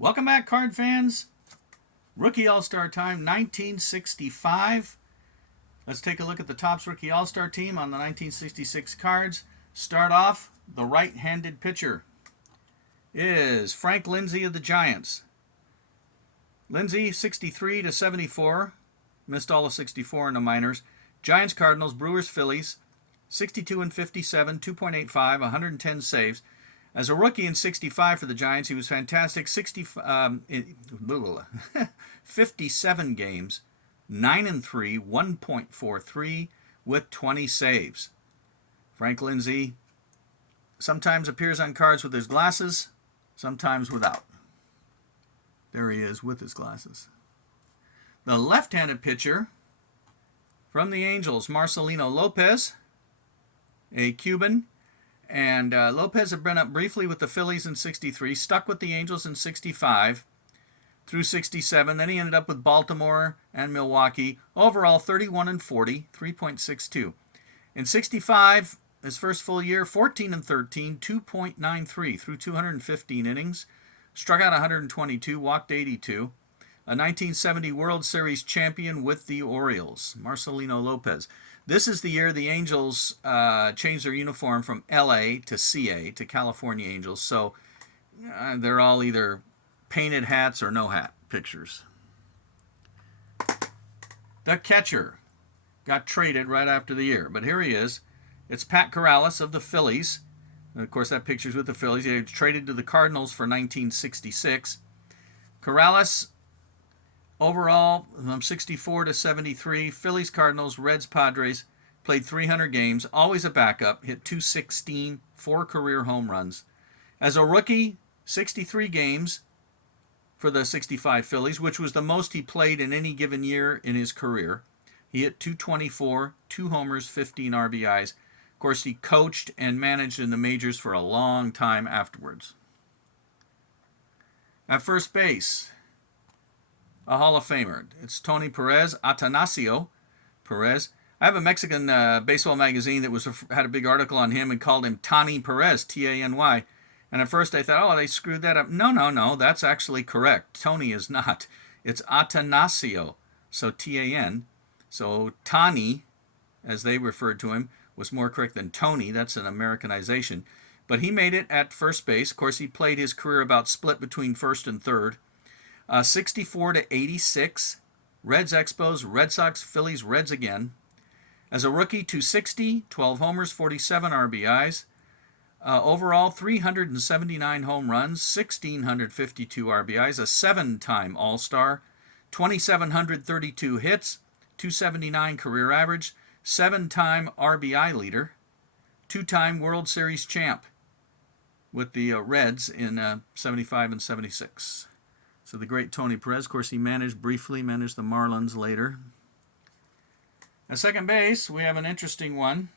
Welcome back, card fans. Rookie All-Star time, 1965. Let's take a look at the Topps Rookie All-Star team on the 1966 cards. Start off, the right-handed pitcher is Frank Lindsay of the Giants. Lindsay, 63 to 74. Missed all of 64 in the minors. Giants, Cardinals, Brewers, Phillies. 62 and 57, 2.85, 110 saves. As a rookie in 65 for the Giants, he was fantastic. 57 games, 9 and 3, 1.43 with 20 saves. Frank Lindsay sometimes appears on cards with his glasses, sometimes without. There he is with his glasses. The left-handed pitcher from the Angels, Marcelino Lopez, a Cuban. And Lopez had been up briefly with the Phillies in 63, stuck with the Angels in 65 through 67. Then he ended up with Baltimore and Milwaukee. Overall, 31 and 40, 3.62. In 65, his first full year, 14 and 13, 2.93 through 215 innings. Struck out 122, walked 82. A 1970 World Series champion with the Orioles, Marcelino Lopez. This is the year the Angels changed their uniform from LA to CA, to California Angels. So they're all either painted hats or no hat pictures. The catcher got traded right after the year, but here he is. It's Pat Corrales of the Phillies. And of course, that picture's with the Phillies. He was traded to the Cardinals for 1966. Corrales, overall, from 64 to 73, Phillies, Cardinals, Reds, Padres, played 300 games, always a backup, hit .216, 4 career home runs. As a rookie, 63 games for the 65 Phillies, which was the most he played in any given year in his career. He hit .224, 2 homers, 15 RBIs. Of course, he coached and managed in the majors for a long time afterwards. At first base, a Hall of Famer. It's Tony Perez, Atanasio Perez. I have a Mexican baseball magazine that had a big article on him and called him Tony Perez, T-A-N-Y. And at first I thought, they screwed that up. No, that's actually correct. Tony is not. It's Atanasio, so T-A-N. So Tani, as they referred to him, was more correct than Tony. That's an Americanization. But he made it at first base. Of course, he played his career about split between first and third. 64 to 86, Reds, Expos, Red Sox, Phillies, Reds again. As a rookie, 260, 12 homers, 47 RBIs. Overall, 379 home runs, 1,652 RBIs, a 7-time All-Star, 2,732 hits, 279 career average, 7-time RBI leader, 2-time World Series champ with the Reds in 75 and 76. So the great Tony Perez, of course, he briefly managed the Marlins later. At second base, we have an interesting one.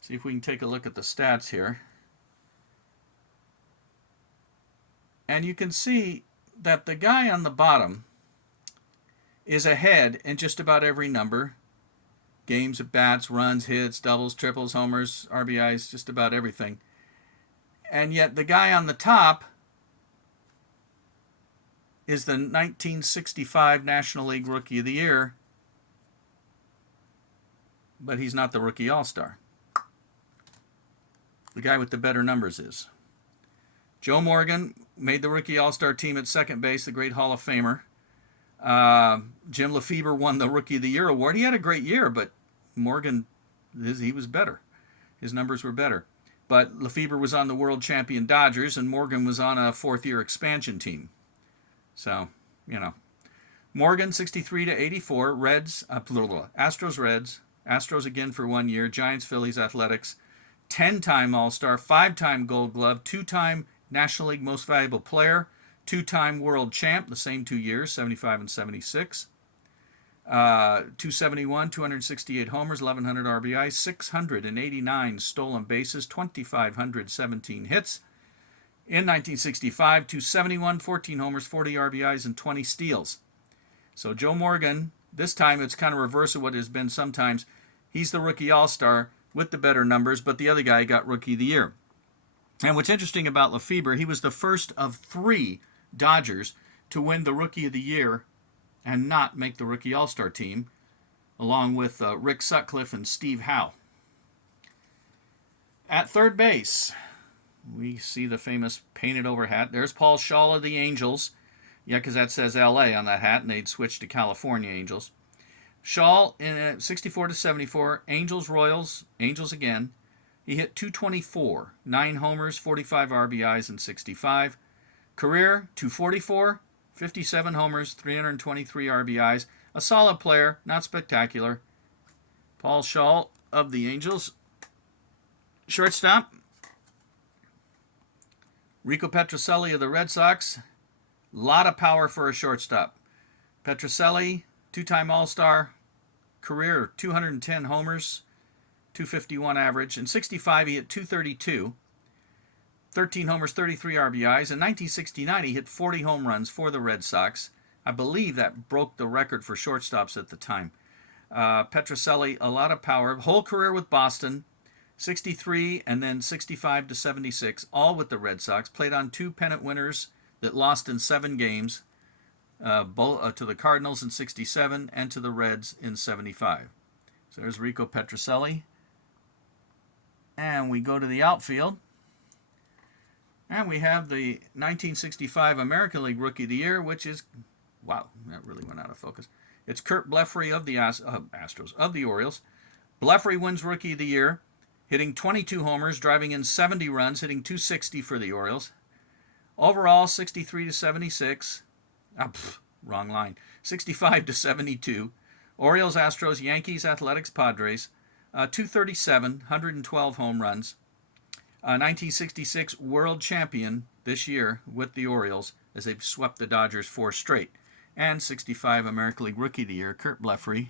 See if we can take a look at the stats here. And you can see that the guy on the bottom is ahead in just about every number. Games, at bats, runs, hits, doubles, triples, homers, RBIs, just about everything. And yet the guy on the top is the 1965 National League Rookie of the Year, but he's not the Rookie All-Star. The guy with the better numbers is. Joe Morgan made the Rookie All-Star team at second base, the great Hall of Famer. Jim Lefebvre won the Rookie of the Year award. He had a great year, but Morgan, he was better. His numbers were better. But Lefebvre was on the world champion Dodgers, and Morgan was on a fourth-year expansion team. So, Morgan, 63 to 84, Reds, Astros, Reds, Astros again for 1 year, Giants, Phillies, Athletics, 10-time All-Star, 5-time Gold Glove, 2-time National League Most Valuable Player, 2-time World Champ, the same 2 years, 75 and 76, 271, 268 homers, 1,100 RBI, 689 stolen bases, 2,517 hits. In 1965, 271, 14 homers, 40 RBIs, and 20 steals. So Joe Morgan, this time it's kind of reverse of what it has been sometimes. He's the Rookie All-Star with the better numbers, but the other guy got Rookie of the Year. And what's interesting about Lefebvre, he was the first of 3 Dodgers to win the Rookie of the Year and not make the Rookie All-Star team, along with Rick Sutcliffe and Steve Howe. At third base, we see the famous painted over hat. There's Paul Shaw of the Angels. Yeah, because that says LA on that hat, and they'd switched to California Angels. Shaw in 64 to 74, Angels Royals, Angels again. He hit 224, 9 homers, 45 RBIs, and 65. Career 244, 57 homers, 323 RBIs. A solid player, not spectacular. Paul Shaw of the Angels. Shortstop, Rico Petrelli of the Red Sox. Lot of power for a shortstop. Petrelli, two-time All-Star. Career 210 homers, 251 average. In 65, he hit 232. 13 homers, 33 RBIs. In 1969, he hit 40 home runs for the Red Sox. I believe that broke the record for shortstops at the time. Petrelli, a lot of power. Whole career with Boston. 63 and then 65 to 76, all with the Red Sox. Played on 2 pennant winners that lost in 7 games, both to the Cardinals in 67 and to the Reds in 75. So there's Rico Petrelli. And we go to the outfield. And we have the 1965 American League Rookie of the Year, which is, wow, that really went out of focus. It's Curt Blefary of the Astros, of the Orioles. Blefary wins Rookie of the Year, hitting 22 homers, driving in 70 runs, hitting 260 for the Orioles. Overall, 63 to 76. Wrong line. 65 to 72. Orioles, Astros, Yankees, Athletics, Padres. 237, 112 home runs. 1966 world champion this year with the Orioles as they've swept the Dodgers 4 straight. And 65 American League Rookie of the Year, Curt Blefary.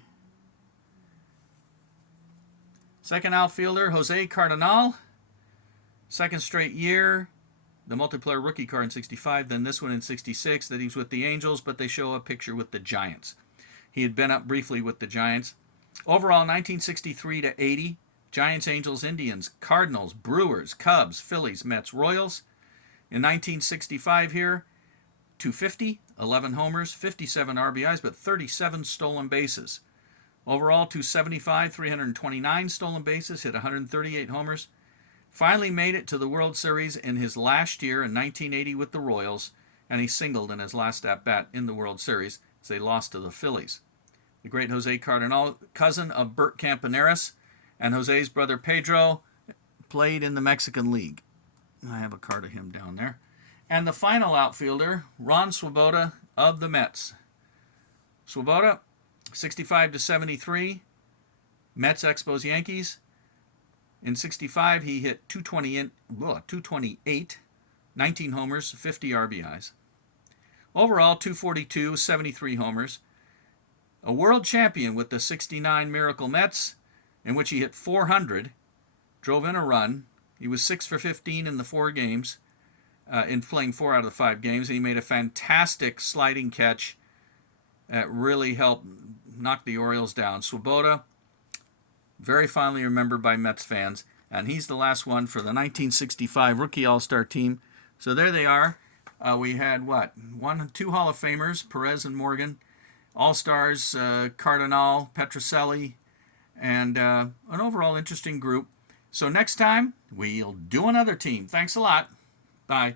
Second outfielder, Jose Cardinal. Second straight year. The multiplayer rookie card in 65, then this one in 66, that he was with the Angels, but they show a picture with the Giants. He had been up briefly with the Giants. Overall, 1963 to 80, Giants, Angels, Indians, Cardinals, Brewers, Cubs, Phillies, Mets, Royals. In 1965 here, 250, 11 homers, 57 RBIs, but 37 stolen bases. Overall, 275, 329 stolen bases, hit 138 homers. Finally made it to the World Series in his last year in 1980 with the Royals, and he singled in his last at-bat in the World Series as they lost to the Phillies. The great Jose Cardinal, cousin of Bert Campaneris, and Jose's brother Pedro, played in the Mexican League. I have a card of him down there. And the final outfielder, Ron Swaboda of the Mets. Swaboda, 65 to 73, Mets, Expos, Yankees. In 65, he hit 228, 19 homers, 50 RBIs. Overall, 242, 73 homers. A world champion with the 69 Miracle Mets, in which he hit 400, drove in a run. He was 6 for 15 in the 4 games, in playing 4 out of the 5 games. And he made a fantastic sliding catch that really helped knock the Orioles down. Swaboda, very fondly remembered by Mets fans, and he's the last one for the 1965 Rookie All-Star team. So there they are. We had, 2 Hall of Famers, Perez and Morgan, All-Stars, Cardinal, Petrelli, and an overall interesting group. So next time, we'll do another team. Thanks a lot. Bye.